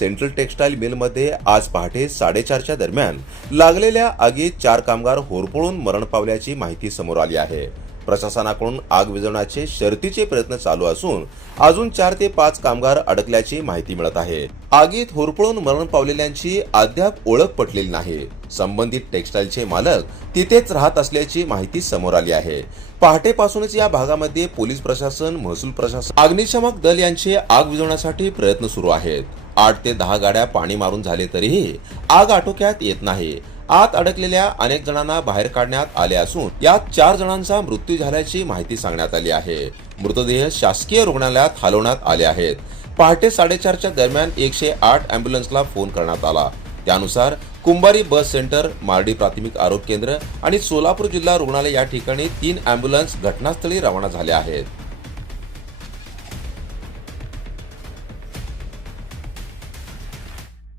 Central textile मिलमध्ये आज पहाटे साडेचारच्या दरम्यान लागलेल्या आगीत चार कामगार होरपळून मरण पावल्याची माहिती समोर आली आहे. प्रशासनाकडून आग विझवण्याचे शर्तीचे प्रयत्न चालू असून अजून चार ते पाच कामगार अडकल्याची माहिती मिळत आहे. आगीत होरपळून मरण पावलेल्यांची अद्याप ओळख पटलेली नाही. संबंधित टेक्सटाईलचे मालक तिथेच राहत असल्याची माहिती समोर आली आहे. पहाटेपासूनच या भागामध्ये पोलीस प्रशासन महसूल प्रशासन अग्निशमक दल यांचे आग विझवण्यासाठी प्रयत्न सुरू आहेत. आठ ते दहा गाड्या पाणी मारून झाले तरीही आग आटोक्यात येत नाही. आत अडकलेल्या अनेक जणांना बाहेर काढण्यात आले असून यात चार जणांचा मृत्यू झाल्याची माहिती सांगण्यात आली आहे. मृतदेह शासकीय रुग्णालयात हलवण्यात आले आहेत. पहाटे साडेचारच्या दरम्यान एकशे आठ अँब्युलन्सला फोन करण्यात आला. त्यानुसार कुंभारी बस सेंटर मार्डी प्राथमिक आरोग्य केंद्र आणि सोलापूर जिल्हा रुग्णालय या ठिकाणी तीन अँब्युलन्स घटनास्थळी रवाना झाले आहेत.